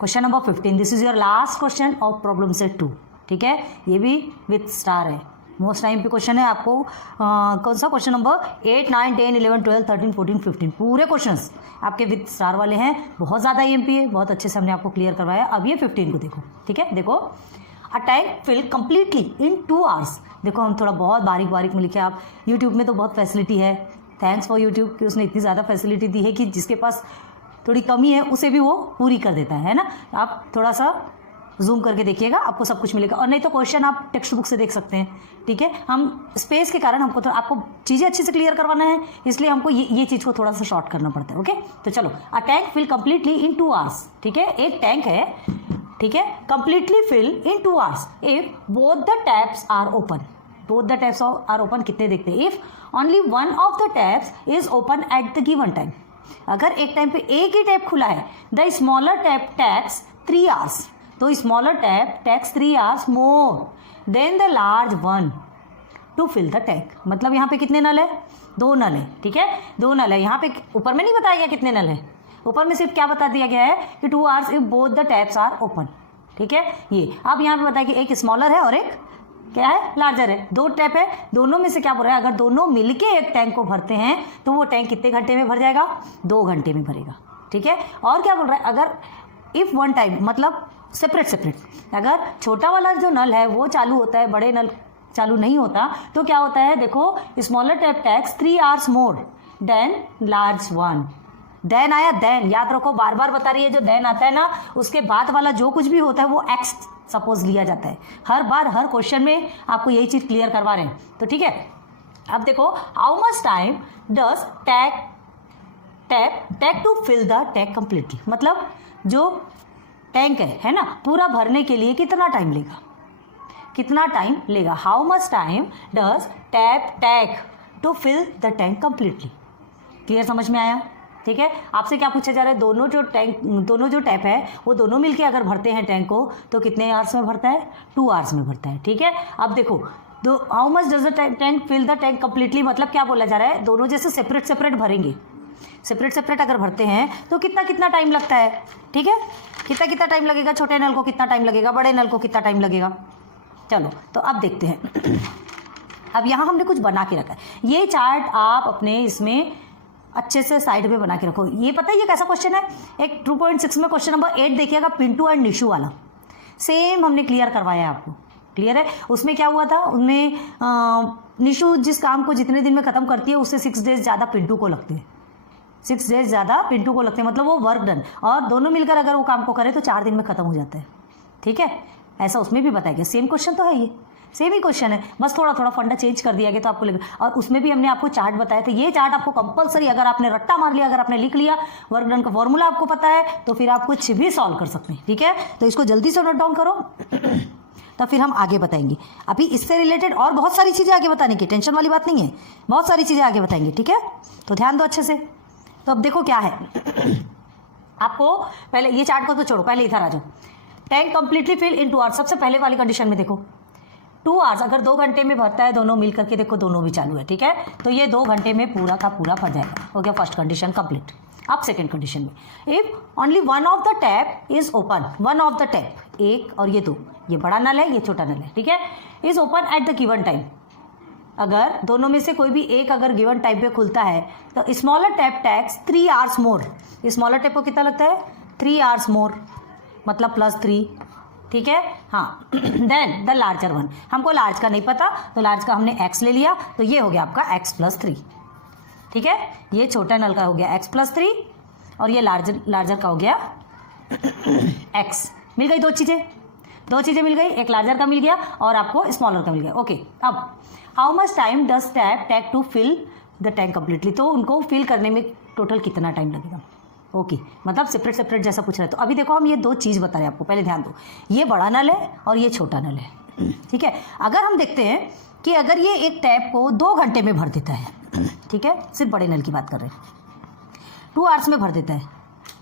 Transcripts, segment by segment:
Question number 15, this is your last question of problem set 2, ठीक है, ये भी विथ स्टार है, मोस्ट टाइम पे क्वेश्चन है आपको। कौन सा क्वेश्चन नंबर 8, 9, 10, 11, 12, 13, 14, 15 पूरे क्वेश्चंस आपके विथ स्टार वाले हैं। बहुत ज़्यादा EMP है, बहुत अच्छे से हमने आपको क्लियर करवाया। अब ये 15 को देखो, ठीक है, देखो a tank fill completely in 2 hours. देखो हम थोड़ा बहुत बारीक बारीक में लिखे, आप यूट्यूब में तो बहुत फैसिलिटी है, थैंक्स फॉर यूट्यूब कि उसने इतनी ज़्यादा फैसिलिटी दी है कि जिसके पास थोड़ी कमी है उसे भी वो पूरी कर देता है ना। आप थोड़ा सा जूम करके देखिएगा, आपको सब कुछ मिलेगा, और नहीं तो क्वेश्चन आप टेक्स्ट बुक से देख सकते हैं, ठीक है। हम स्पेस के कारण हमको तो आपको चीज़ें अच्छे से क्लियर करवाना है, इसलिए हमको ये चीज़ को थोड़ा सा शॉर्ट करना पड़ता है। ओके, तो चलो, a tank fill completely in 2 hours, ठीक है, एक टैंक है, ठीक है, completely fill in 2 hours if both the taps are open. Both the taps are open कितने देखते हैं, if only one of the taps is open at the given time. अगर एक टाइम पे एक ही टैप खुला है, the smaller tap takes 3 hours, तो smaller tap takes 3 hours more than the large one to fill the tank. मतलब यहाँ पे कितने नल है, 2 नल है, ठीक है, 2 नल है। यहाँ पे ऊपर में नहीं बताया गया कितने नल है, ऊपर में सिर्फ क्या बता दिया गया है कि 2 hours if both the taps are open, ठीक है। ये अब यहाँ पे बताया कि एक स्मॉलर है और एक क्या है, लार्जर है। 2 टैप है, दोनों में से क्या बोल रहा है, अगर दोनों मिलके एक टैंक को भरते हैं तो वो टैंक कितने घंटे में भर जाएगा, 2 घंटे में भरेगा, ठीक है। और क्या बोल रहा है, अगर इफ वन टाइम मतलब सेपरेट सेपरेट, अगर छोटा वाला जो नल है वो चालू होता है, बड़े नल चालू नहीं होता, तो क्या होता है, देखो smaller tap takes 3 hours more than large one. Then आया, देन याद रखो, बार बार बता रही है, जो देन आता है ना उसके बाद वाला जो कुछ भी होता है वो एक्स सपोज लिया जाता है। हर बार हर क्वेश्चन में आपको यही चीज क्लियर करवा रहे हैं, तो ठीक है। अब देखो, how much time does tap to fill the tank completely. मतलब जो टैंक है ना, पूरा भरने के लिए कितना टाइम लेगा, कितना टाइम लेगा। How much time does tap to fill the tank completely. Clear, समझ में आया, ठीक है। आपसे क्या पूछा जा रहा है, दोनों जो टैप है वो दोनों मिलके अगर भरते हैं टैंक को तो कितने आवर्स में भरता है, 2 आवर्स में भरता है, ठीक है। अब देखो, how much does the tank fill the tank completely, मतलब क्या बोला जा रहा है, दोनों जैसे सेपरेट सेपरेट भरेंगे, सेपरेट सेपरेट अगर भरते हैं तो कितना कितना टाइम लगता है, ठीक है, कितना कितना टाइम लगेगा, छोटे नल को कितना टाइम लगेगा, बड़े नल को कितना टाइम लगेगा। चलो तो अब देखते हैं। अब यहाँ हमने कुछ बना के रखा है, ये चार्ट आप अपने इसमें अच्छे से साइड में बना के रखो। ये पता है ये कैसा क्वेश्चन है, एक 2.6 में क्वेश्चन नंबर 8 देखिएगा, पिंटू एंड निशु वाला, सेम हमने क्लियर करवाया है आपको, क्लियर है। उसमें क्या हुआ था, उनमें निशु जिस काम को जितने दिन में खत्म करती है उससे 6 डेज ज़्यादा पिंटू को लगते हैं, 6 डेज ज़्यादा पिंटू को लगते हैं, मतलब वो वर्क डन, और दोनों मिलकर अगर वो काम को करे तो 4 दिन में खत्म हो जाता है, ठीक है। ऐसा उसमें भी बताया गया, सेम क्वेश्चन तो है, ये सेम ही क्वेश्चन है, बस थोड़ा थोड़ा फंडा चेंज कर दिया गया तो आपको लगेगा। और उसमें भी हमने आपको चार्ट बताया था, ये चार्ट आपको कंपलसरी, अगर आपने रट्टा मार लिया, अगर आपने लिख लिया, वर्क डन का फॉर्मूला आपको पता है, तो फिर आप कुछ भी सॉल्व कर सकते हैं, ठीक है। तो इसको जल्दी से नोट डाउन करो, तो फिर हम आगे बताएंगे। अभी इससे रिलेटेड और बहुत सारी चीज़ें आगे बताने की, टेंशन वाली बात नहीं है, बहुत सारी चीज़ें आगे बताएंगे, ठीक है। तो ध्यान दो अच्छे से। तो अब देखो क्या है, आपको पहले ये चार्ट को तो छोड़ो, पहले इधर आ जाओ। Tank completely fill in 2 hours, सबसे पहले वाली कंडीशन में देखो 2 आवर्स, अगर 2 घंटे में भरता है, दोनों मिल करके देखो दोनों भी चालू है, ठीक है, तो ये 2 घंटे में पूरा का पूरा भर जाएगा, हो गया फर्स्ट कंडीशन कंप्लीट। अब सेकंड कंडीशन में, if only one of the tap is open, one of the tap, एक और ये 2, ये बड़ा नल है ये छोटा नल है, ठीक है, is open at the given time. अगर दोनों में से कोई भी एक अगर गिवन टाइम पे खुलता है तो स्मॉलर टैप टैक्स 3 आवर्स मोर। स्मॉलर टैप को कितना लगता है, 3 आवर्स मोर, मतलब +3, ठीक है। हाँ, देन द लार्जर वन, हमको लार्ज का नहीं पता तो लार्ज का हमने x ले लिया, तो ये हो गया आपका x + 3, ठीक है। ये छोटा नल का हो गया x + 3 और ये लार्जर का हो गया x। मिल गई दो चीज़ें मिल गई, एक लार्जर का मिल गया और आपको स्मॉलर का मिल गया। ओके, अब how much time does tap to fill the tank completely, तो उनको फिल करने में टोटल कितना टाइम लगेगा। ओके, मतलब सेपरेट सेपरेट जैसा पूछ रहे हैं। तो अभी देखो हम ये 2 चीज़ बता रहे हैं आपको, पहले ध्यान दो, ये बड़ा नल है और ये छोटा नल है, ठीक है। अगर हम देखते हैं कि अगर ये एक टैप को 2 घंटे में भर देता है, ठीक है, सिर्फ बड़े नल की बात कर रहे हैं, 2 आवर्स में भर देता है,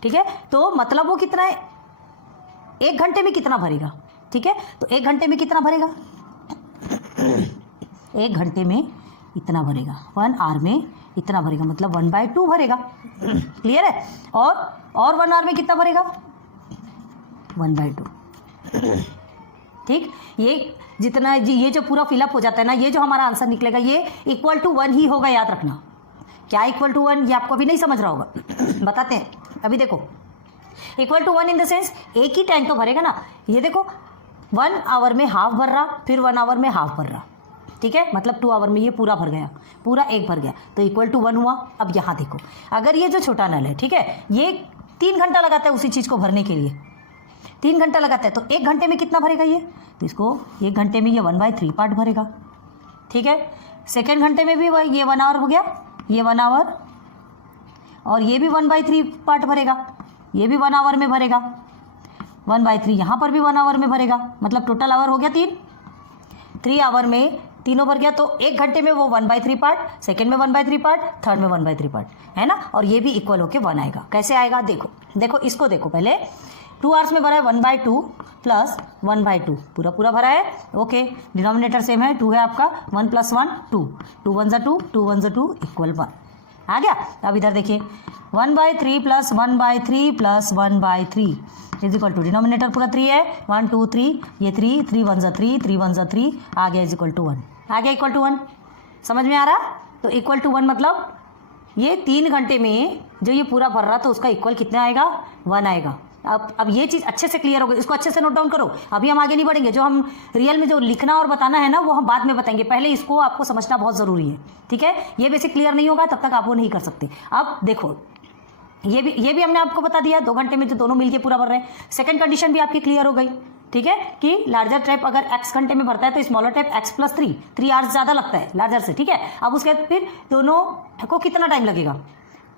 ठीक है, तो मतलब वो कितना है, 1 घंटे में कितना भरेगा, ठीक है। तो 1 घंटे में कितना भरेगा, 1 घंटे में इतना भरेगा, 1 आवर में इतना भरेगा, मतलब 1/2 भरेगा, क्लियर है। और 1 आवर में कितना भरेगा, 1/2। ठीक, ये जितना ये जो पूरा फिलअप हो जाता है ना, ये जो हमारा आंसर निकलेगा ये इक्वल टू 1 ही होगा, याद रखना। क्या इक्वल टू 1, ये आपको अभी नहीं समझ रहा होगा बताते हैं। अभी देखो equal to 1 in the sense एक ही टैंक तो भरेगा ना। ये देखो 1 आवर में हाफ भर रहा, फिर 1 आवर में हाफ भर रहा। ठीक है, मतलब 2 आवर में ये पूरा भर गया, पूरा एक भर गया, तो इक्वल टू 1 हुआ। अब यहाँ देखो, अगर ये जो छोटा नल है, ठीक है, ये 3 घंटा लगाता है उसी चीज़ को भरने के लिए, 3 घंटा लगाता है, तो 1 घंटे में कितना भरेगा ये? तो इसको 1 घंटे में ये 1/3 पार्ट भरेगा। ठीक है, सेकेंड घंटे में भी ये 1 आवर हो गया, ये 1 आवर, और ये भी 1/3 पार्ट भरेगा, ये भी 1 आवर में भरेगा, 1/3 यहाँ पर भी 1 आवर में भरेगा, मतलब टोटल आवर हो गया 3 आवर में तीनों भर गया। तो 1 घंटे में वो 1/3 पार्ट, सेकेंड में 1/3 पार्ट, थर्ड में 1/3 पार्ट, है ना। और ये भी इक्वल होके 1 आएगा। कैसे आएगा देखो, देखो इसको देखो, पहले 2 आवर्स में भरा है 1/2 प्लस 1/2, पूरा पूरा भरा है। ओके, डिनोमिनेटर सेम है, 2 है आपका, 1 + 1 2, 2 1 = 2, 2 1 = 2 = 1 आ गया। अब इधर देखिए 1/3 plus 1/3 plus 1/3 is equal to, denominator पूरा 3 है, 1 2 3, ये 3, 3 1 = 3, 3 1 = 3 आ गया, इज इक्वल टू 1 आ गया, इक्वल टू 1। समझ में आ रहा? तो इक्वल टू 1 मतलब ये 3 घंटे में जो ये पूरा भर रहा, तो उसका इक्वल कितना आएगा? 1 आएगा। अब ये चीज़ अच्छे से क्लियर हो गई, इसको अच्छे से नोट डाउन करो। अभी हम आगे नहीं बढ़ेंगे, जो हम रियल में जो लिखना और बताना है ना, वो हम बाद में बताएंगे, पहले इसको आपको समझना बहुत ज़रूरी है। ठीक है, ये बेसिक क्लियर नहीं होगा तब तक आप वो नहीं कर सकते। अब देखो ये भी हमने आपको बता दिया, 2 घंटे में जो दोनों मिलके पूरा भर रहे हैं। सेकंड कंडीशन भी आपकी क्लियर हो गई। ठीक है, कि लार्जर टैप अगर x घंटे में भरता है तो स्मॉलर टैप x + 3 आवर्स ज़्यादा लगता है लार्जर से। ठीक है, अब उसके बाद फिर दोनों को कितना टाइम लगेगा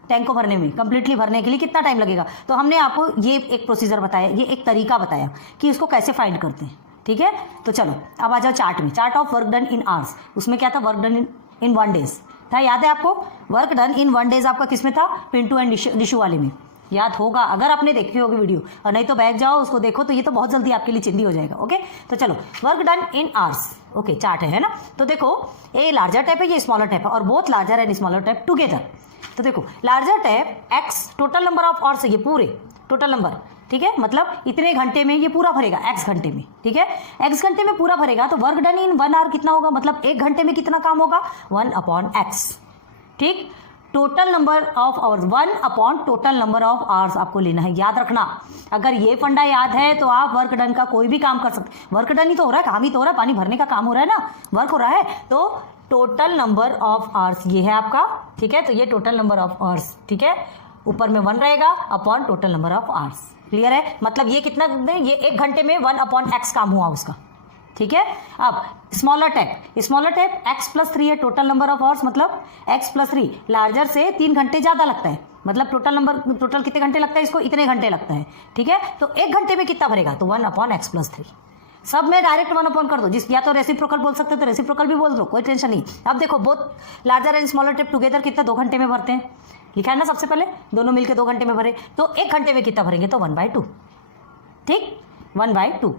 टैंक को भरने में, कंप्लीटली भरने के लिए कितना टाइम लगेगा? तो हमने आपको ये एक प्रोसीजर बताया, ये एक तरीका बताया कि इसको कैसे फाइंड करते हैं। ठीक है, तो चलो अब आ जाओ चार्ट में। Chart of work done in hours, उसमें क्या था? वर्क डन इन 1 डेज था, याद है आपको? वर्क डन इन 1 डेज आपका किस में था? पिंटू एंड डिशू वाले में, याद होगा अगर आपने देखी होगी वीडियो, और नहीं तो बैठ जाओ उसको देखो, तो ये तो बहुत जल्दी आपके लिए चिंदी हो जाएगा। ओके, तो चलो work done in hours. Okay, chart है ना। तो देखो ये लार्जर टैप है, ये स्मॉलर टैप है, और both larger and smaller tap together. तो देखो larger tap x total number of hours है, ये पूरे टोटल नंबर। ठीक है, मतलब इतने घंटे में ये पूरा भरेगा, x घंटे में। ठीक है, x घंटे में पूरा भरेगा, तो वर्क डन इन 1 आवर कितना होगा? मतलब 1 घंटे में कितना काम होगा? 1/x। ठीक, total number of hours 1 total number of hours आपको लेना है, याद रखना। अगर ये फंडा याद है तो आप वर्क डन का कोई भी काम कर सकते। वर्क डन ही तो हो रहा है, काम ही तो हो रहा है, पानी भरने का काम हो रहा है ना, वर्क हो रहा है। तो टोटल नंबर ऑफ आवर्स ये है आपका। ठीक है, तो ये टोटल नंबर ऑफ आवर्स। ठीक है, ऊपर में 1 रहेगा upon total number of hours. Clear है? मतलब ये कितना, ये 1 घंटे में 1/x काम हुआ उसका। ठीक है, अब स्मॉलर टैप x + 3 है, टोटल नंबर ऑफ आवर्स, मतलब x + 3 लार्जर से 3 घंटे ज़्यादा लगता है, मतलब टोटल कितने घंटे लगता है इसको? इतने घंटे लगता है। ठीक है, तो 1 घंटे में कितना भरेगा? तो 1/x + 3। सब में डायरेक्ट 1 कर दो, जिस या तो रेसिप्रोकल बोल सकते हो तो रेसिप्रोकल भी बोल दो, कोई टेंशन नहीं। अब देखो both larger and smaller tap together कितना 2 घंटे में भरते हैं, लिखा है ना सबसे पहले, दोनों मिलकर 2 घंटे में भरे, तो 1 घंटे में कितना भरेंगे? तो 1/2। ठीक, 1/2।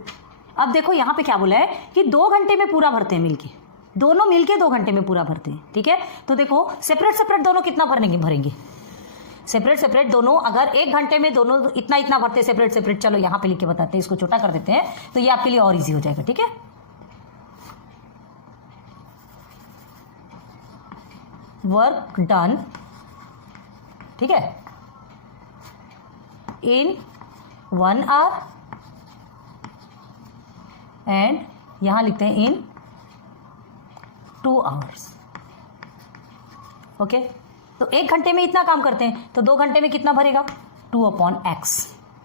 अब देखो यहाँ पे क्या बोला है कि 2 घंटे में पूरा भरते हैं मिलके, दोनों मिलके 2 घंटे में पूरा भरते हैं। ठीक है, तो देखो सेपरेट दोनों कितना भरेंगे? सेपरेट दोनों अगर 1 घंटे में दोनों इतना भरते हैं सेपरेट, चलो यहाँ पे लिख के बताते हैं, इसको छोटा कर देते हैं तो ये आपके लिए और इजी हो जाएगा। ठीक है, वर्क डन, ठीक है, इन 1 आवर एंड यहां लिखते हैं इन 2 आवर्स। ओके, तो 1 घंटे में इतना काम करते हैं, तो 2 घंटे में कितना भरेगा? 2/x।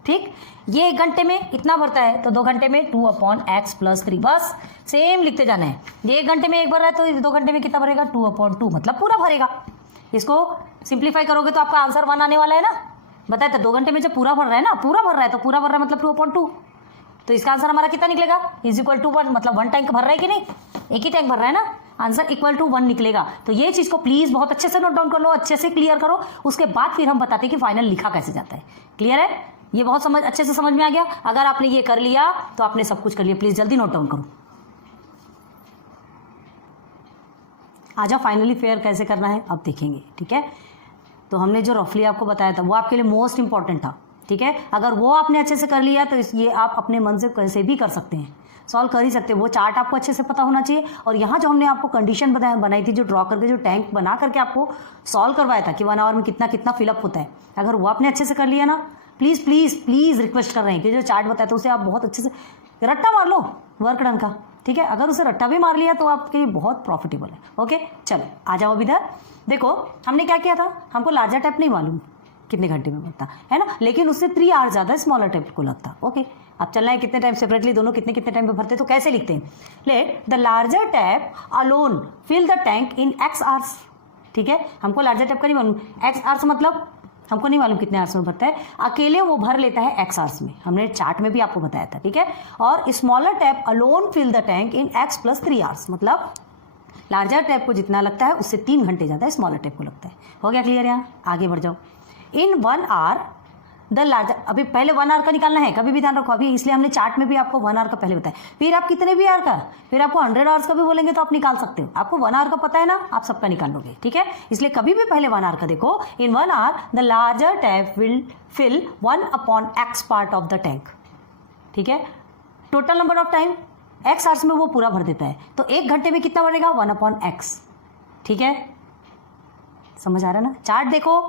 ठीक, ये 1 घंटे में इतना भरता है, तो 2 घंटे में 2/x + 3, बस सेम लिखते जाना है। ये 1 घंटे में एक भर रहा है, तो 2 घंटे में कितना भरेगा? 2/2, मतलब पूरा भरेगा। इसको सिंप्लीफाई करोगे तो आपका आंसर 1 आने वाला है ना। बताया था 2 घंटे में जब पूरा भर रहा है ना, पूरा भर रहा है, तो पूरा भर रहा है मतलब 2/2, तो इसका आंसर हमारा कितना निकलेगा? इज इक्वल टू 1, मतलब 1 टैंक भर रहा है कि नहीं? एक ही टैंक भर रहा है ना, आंसर इक्वल टू 1 निकलेगा। तो ये चीज़ को प्लीज़ बहुत अच्छे से नोट डाउन कर लो, अच्छे से क्लियर करो, उसके बाद फिर हम बताते हैं कि फाइनल लिखा कैसे जाता है। क्लियर है? ये बहुत अच्छे से समझ में आ गया। अगर आपने ये कर लिया तो आपने सब कुछ कर लिया। प्लीज़ जल्दी नोट डाउन करो। आ जाओ, फाइनली फेयर कैसे करना है अब देखेंगे। ठीक है, तो हमने जो रफली आपको बताया था वो आपके लिए मोस्ट इंपॉर्टेंट था। ठीक है। अगर वो आपने अच्छे से कर लिया तो ये आप अपने मन से कैसे भी कर सकते हैं, सॉल्व कर ही सकते हैं। वो चार्ट आपको अच्छे से पता होना चाहिए। और यहाँ जो हमने आपको कंडीशन बनाई थी, जो ड्रॉ करके जो टैंक बना करके आपको सॉल्व करवाया था कि 1 आवर में कितना कितना फिलअप होता है, अगर वो आपने अच्छे से कर लिया ना, प्लीज़ प्लीज़ प्लीज़ रिक्वेस्ट कर रहे हैं कि जो चार्ट बताया तो उसे आप बहुत अच्छे से रट्टा मार लो वर्क डन का, ठीक है। अगर उसे रट्टा भी मार लिया तो आपके लिए बहुत प्रॉफिटेबल है। ओके, चलो आ जाओ अब इधर। देखो हमने क्या किया था, हमको लार्जर टैप नहीं मालूम कितने घंटे में बनता है ना, लेकिन उससे 3 आवर ज़्यादा स्मॉलर टैप को लगता। ओके, अब चलना है कितने टाइम सेपरेटली दोनों कितने कितने टाइम पे भरते, तो कैसे लिखते हैं, let the larger tap alone fill the tank in x hours. ठीक है, हमको लार्जर टैप का नहीं मालूम, x आवर्स मतलब हमको नहीं मालूम कितने आवर्स में भरता है, अकेले वो भर लेता है x आवर्स में, हमने चार्ट में भी आपको बताया था। ठीक है, और smaller tap alone fill the tank in x + 3 hours, मतलब लार्जर टैप को जितना लगता है उससे 3 घंटे ज़्यादा स्मॉलर टैप को लगता है। हो गया क्लियर? यहाँ आगे बढ़ जाओ। इन 1 आवर द लार्जर, अभी पहले 1 आवर का निकालना है, कभी भी ध्यान रखो, अभी इसलिए हमने चार्ट में भी आपको 1 आवर का पहले बताया। फिर आप कितने भी आवर का, फिर आपको 100 आवर्स का भी बोलेंगे तो आप निकाल सकते हो। आपको 1 आवर का पता है ना, आप सबका निकाल लोगे। ठीक है, इसलिए कभी भी पहले 1 आवर का देखो। In 1 hour the larger tap will fill 1/x part of the tank. ठीक है, total number of time x hours में वो पूरा भर देता है, तो 1 घंटे में कितना बढ़ेगा, 1/x। ठीक है, समझ आ रहा ना? चार्ट देखो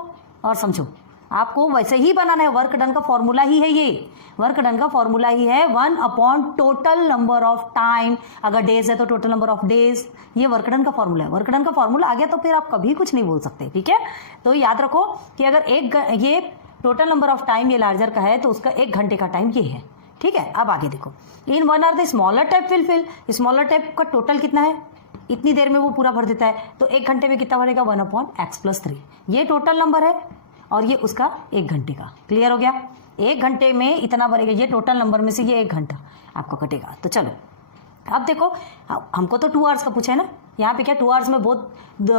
और समझो, आपको वैसे ही बनाना है। वर्क डन का फॉर्मूला ही है ये, वर्क डन का फॉर्मूला ही है 1/ टोटल नंबर ऑफ टाइम। अगर डेज है तो टोटल नंबर ऑफ डेज, ये वर्क डन का फॉर्मूला है। वर्क डन का फॉर्मूला आ गया तो फिर आप कभी कुछ नहीं बोल सकते। ठीक है, तो याद रखो कि अगर ये टोटल नंबर ऑफ टाइम ये लार्जर का है तो उसका 1 घंटे का टाइम ये है। ठीक है, अब आगे देखो। In 1 hour the smaller tap will fill, smaller tap का टोटल कितना है, इतनी देर में वो पूरा भर देता है, तो 1 घंटे में कितना भरेगा, 1/x + 3। ये टोटल नंबर है और ये उसका 1 घंटे का। क्लियर हो गया? 1 घंटे में इतना भरेगा, ये टोटल नंबर में से ये 1 घंटा आपको कटेगा। तो चलो अब देखो, हमको तो 2 आवर्स का पूछा है ना, यहाँ पे क्या 2 आवर्स में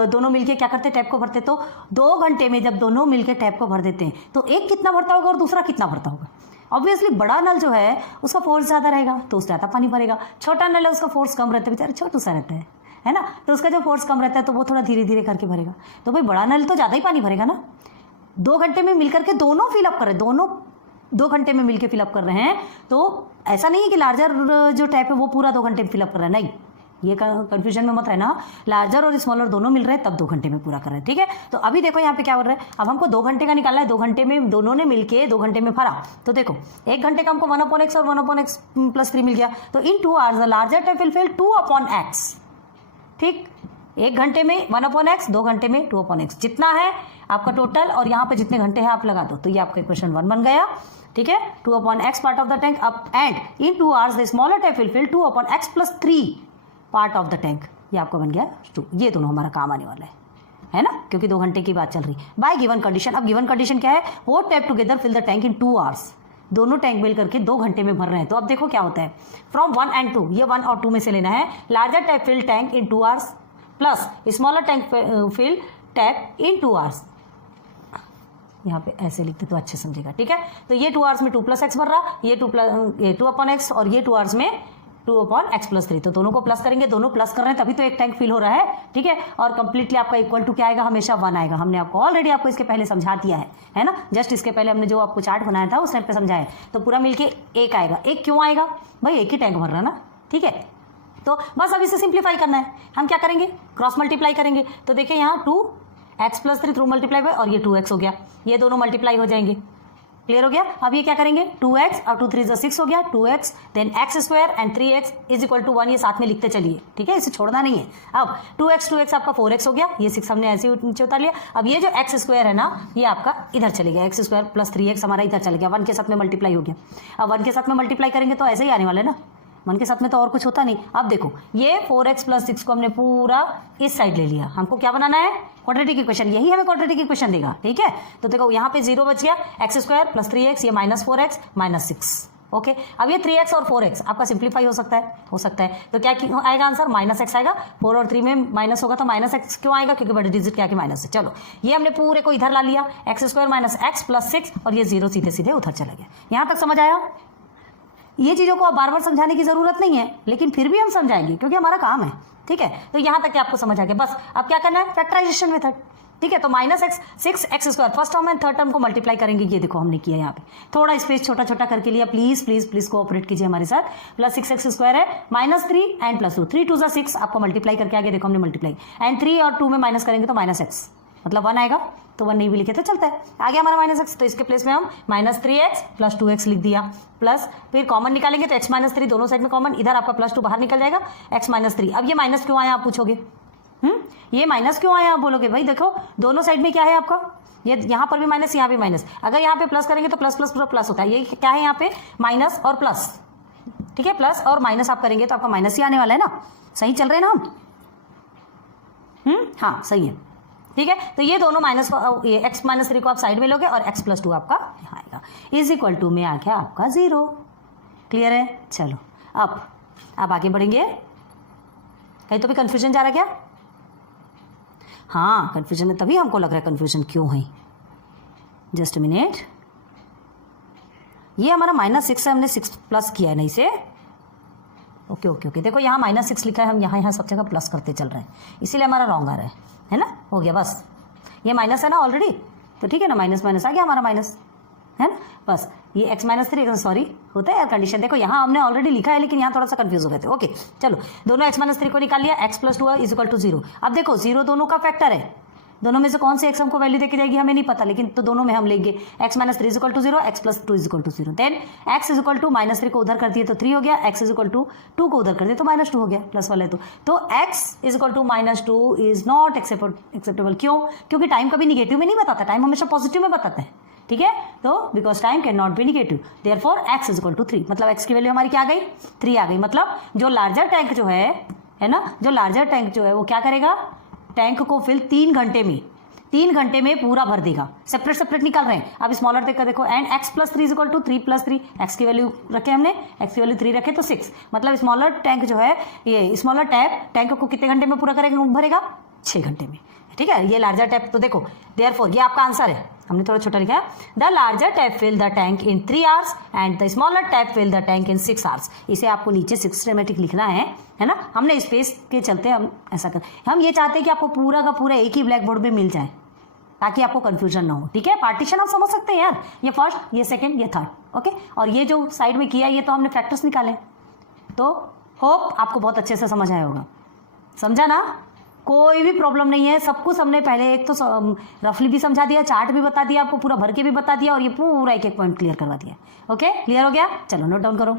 दोनों मिलके क्या करते हैं, टैप को भरते। तो 2 घंटे में जब दोनों मिलके टैप को भर देते हैं तो एक कितना भरता होगा और दूसरा कितना भरता होगा। ऑब्वियसली बड़ा नल जो है उसका फोर्स ज़्यादा रहेगा तो उससे ज़्यादा पानी भरेगा, छोटा नल है उसका फोर्स कम रहता है, बेचारा छोटू सा रहता है ना, तो उसका जो फोर्स कम रहता है तो वो थोड़ा धीरे धीरे करके भरेगा। तो भाई बड़ा नल तो ज़्यादा ही पानी भरेगा ना। 2 घंटे में मिलकर के दोनों फिलअप कर रहे हैं, दोनों 2 घंटे में मिलकर फिलअप कर रहे हैं, तो ऐसा नहीं है कि लार्जर जो टैप है वो पूरा 2 घंटे में फिलअप कर रहा है, नहीं, ये कंफ्यूजन में मत रहना। लार्जर और स्मॉलर दोनों मिल रहे हैं तब 2 घंटे में पूरा कर रहे हैं। ठीक है, तो अभी देखो यहाँ पे क्या हो रहा है, अब हमको 2 घंटे का निकालना है। 2 घंटे में दोनों ने मिलके 2 घंटे में भरा, तो देखो 1 घंटे का हमको 1/x और 1/x + 3 मिल गया। तो in 2 hours the larger tap will fill 2/x। ठीक, 1 घंटे में 1/x, 2 घंटे में 2/x, जितना है आपका टोटल और यहाँ पे जितने घंटे हैं आप लगा दो, तो ये आपका क्वेश्चन 1 बन गया। ठीक है, 2/x part of the tank up and in 2 hours the smaller tap will fill 2/x + 3 part of the tank. ये आपका बन गया 2। ये दोनों हमारा काम आने वाला है ना, क्योंकि 2 घंटे की बात चल रही बाय गिवन कंडीशन। अब गिवन कंडीशन क्या है, वो tap together fill the tank in 2 hours, दोनों टैंक मिल करके 2 घंटे में भर रहे हैं। तो अब देखो क्या होता है, फ्रॉम 1 and 2, ये 1 और 2 में से लेना है। Larger tap fill tank in 2 hours plus smaller tank fill tap in 2 hours. यहाँ पे ऐसे लिखते तो अच्छे समझेगा। ठीक है, तो ये 2 आवर्स में 2+x भर रहा, ये 2/x और ये 2 आवर्स में 2/x + 3, तो दोनों को प्लस करेंगे, दोनों प्लस कर रहे हैं तभी तो एक टैंक फिल हो रहा है। ठीक है, और कंप्लीटली आपका इक्वल टू क्या आएगा, हमेशा 1 आएगा। हमने आपको ऑलरेडी आपको इसके पहले समझा दिया है ना, जस्ट इसके पहले हमने जो आपको चार्ट बनाया था उस टाइम पे समझाया। तो पूरा मिलके 1 आएगा। 1 क्यों आएगा भाई, एक ही टैंक भर रहा ना। ठीक है, तो बस अब इसे सिंप्लीफाई करना है। हम क्या करेंगे, क्रॉस मल्टीप्लाई करेंगे। तो देखिए यहाँ 2x + 3 थ्रू मल्टीप्लाई बाय, और ये 2x हो गया, ये दोनों मल्टीप्लाई हो जाएंगे। क्लियर हो गया? अब ये क्या करेंगे, 2x और 2 3 6 हो गया, 2x then x² and 3x = 1, ये साथ में लिखते चलिए। ठीक है, इसे छोड़ना नहीं है। अब 2x आपका 4x हो गया, ये 6 हमने ऐसे नीचे उतार लिया। अब ये जो x² है ना, ये आपका इधर चले गया, x² + 3x हमारा इधर चले गया, 1 के साथ में मल्टीप्लाई हो गया। अब 1 के साथ में मल्टीप्लाई करेंगे तो ऐसे ही आने वाला है ना, 1 के साथ में तो और कुछ होता नहीं। अब देखो ये 4x + 6 को हमने पूरा इस साइड ले लिया। हमको क्या बनाना है, क्वाड्रेटिक इक्वेशन, यही हमें क्वाड्रेटिक इक्वेशन देगा। ठीक है, तो देखो यहाँ पे 0 बच गया, x² + 3x, ये -4x -6। ओके, अब ये 3x और 4x आपका सिंप्लीफाई हो सकता है। तो क्या आएगा आंसर, -x आएगा। 4 और 3 में माइनस होगा तो -x क्यों आएगा, क्योंकि बड़े डिजिट क्या कि माइनस है। चलो ये हमने पूरे को इधर ला लिया, x² - x + 6, और ये 0 सीधे सीधे उधर चला गया। यहाँ तक समझ आया? ये चीज़ों को अब बार बार समझाने की ज़रूरत नहीं है, लेकिन फिर भी हम समझाएंगे क्योंकि हमारा काम है। ठीक है, तो यहाँ तक आपको समझ आ गया। बस अब क्या करना है, फैक्टराइजेशन मेथड। ठीक है। तो minus x 6x², first term and third term को मल्टीप्लाई करेंगे, ये देखो हमने किया यहाँ पे, थोड़ा स्पेस छोटा छोटा करके लिया, प्लीज प्लीज प्लीज कोऑपरेट कीजिए हमारे साथ। प्लस 6x² है, -3 एंड +2, 3 2 = 6, आपको मल्टीप्लाई करके आगे देखो हमने मल्टीप्लाई, एंड 3 और 2 में माइनस करेंगे तो -x, मतलब 1 आएगा, तो 1 नहीं भी लिखे तो चलता है, आ गया हमारा -x, तो इसके प्लेस में हम -3x + 2x लिख दिया, प्लस फिर कॉमन निकालेंगे तो x - 3 दोनों साइड में कॉमन, इधर आपका +2 बाहर निकल जाएगा, x - 3। अब ये माइनस क्यों आया आप पूछोगे, ये माइनस क्यों आया आप बोलोगे, भाई देखो दोनों साइड में क्या है आपका, ये यहाँ पर भी माइनस, यहाँ भी माइनस, अगर यहाँ पे प्लस करेंगे तो प्लस प्लस पूरा प्लस होता है, ये क्या है यहाँ पे माइनस और प्लस, ठीक है, प्लस और माइनस आप करेंगे तो आपका माइनस ही आने वाला है ना, सही चल रहे हैं ना हम, हाँ सही है, ठीक है। तो ये दोनों माइनस, ये x - 3 को आप साइड में लोगे और x + 2 आपका यहाँ आएगा, = में आ गया आपका 0, क्लियर है। चलो अब आगे बढ़ेंगे, कहीं तो भी कंफ्यूजन जा रहा है क्या, हाँ कंफ्यूजन में तभी हमको लग रहा है कंफ्यूजन क्यों है, जस्ट अ मिनट, ये हमारा -6 है, हमने 6 प्लस किया है ना इसे, ओके ओके ओके, देखो यहाँ -6 लिखा है, हम यहाँ सब जगह प्लस करते चल रहे हैं, इसीलिए हमारा रॉन्ग आ रहा है ना, हो गया बस, ये माइनस है ना ऑलरेडी, तो ठीक है ना, माइनस माइनस आ गया हमारा माइनस, है ना, बस ये x - 3, सॉरी होता है यार कंडीशन, देखो यहाँ हमने ऑलरेडी लिखा है लेकिन यहाँ थोड़ा सा कंफ्यूज हो गए थे, ओके चलो, दोनों x - 3 को निकाल लिया, x + 2 = 0। अब देखो 0 दोनों का फैक्टर है, दोनों में से कौन से x हमको वैल्यू देके जाएगी हमें नहीं पता, लेकिन तो दोनों में हम लेंगे x - 3 = 0, x + 2 = 0, देन x -3 को उधर कर दिए तो 3 हो गया, x 2 को उधर कर दिए तो -2 हो गया, प्लस वाले तो x -2 इज नॉट एक्सेप्टेबल, क्यों, क्योंकि टाइम कभी निगेटिव में नहीं बताता, टाइम हमेशा पॉजिटिव में बताता है, ठीक है, तो because time can not be negative, therefore x = 3, मतलब x की वैल्यू हमारी क्या आ गई, 3 आ गई, मतलब जो लार्जर टैंक जो है ना, जो लार्जर टैंक जो है वो क्या करेगा, टैंक को फिल 3 घंटे में पूरा भर देगा, सेपरेट निकाल रहे हैं, अब स्मॉलर देखकर देखो, एंड x + 3 = 3 + 3, x की वैल्यू रखे हमने, x की वैल्यू 3 रखे तो 6, मतलब स्मॉलर टैंक जो है, ये स्मॉलर टैंक को कितने घंटे में पूरा करेगा, भरेगा 6 घंटे में, ठीक है, ये लार्जर टैप, तो देखो देयरफॉर ये आपका आंसर है, हमने थोड़ा छोटा लिखा है, the larger tap fill the tank in 3 hours and the smaller tap fill the tank in 6 hours, इसे आपको नीचे सिस्टमेटिक लिखना है ना, हमने स्पेस के चलते हम ऐसा कर, हम ये चाहते हैं कि आपको पूरा का पूरा एक ही ब्लैक बोर्ड में मिल जाए ताकि आपको कंफ्यूजन ना हो, ठीक है, पार्टीशन आप समझ सकते हैं यार, ये फर्स्ट, ये सेकंड, ये थर्ड, ओके, और ये जो साइड में किया ये तो हमने फैक्टर्स निकाले, तो होप आपको बहुत अच्छे से समझ आया होगा, समझा ना, कोई भी प्रॉब्लम नहीं है, सब कुछ हमने पहले एक तो रफली भी समझा दिया, चार्ट भी बता दिया आपको, पूरा भर के भी बता दिया, और ये पूरा एक एक पॉइंट क्लियर करवा दिया, ओके, क्लियर हो गया, चलो नोट डाउन करो।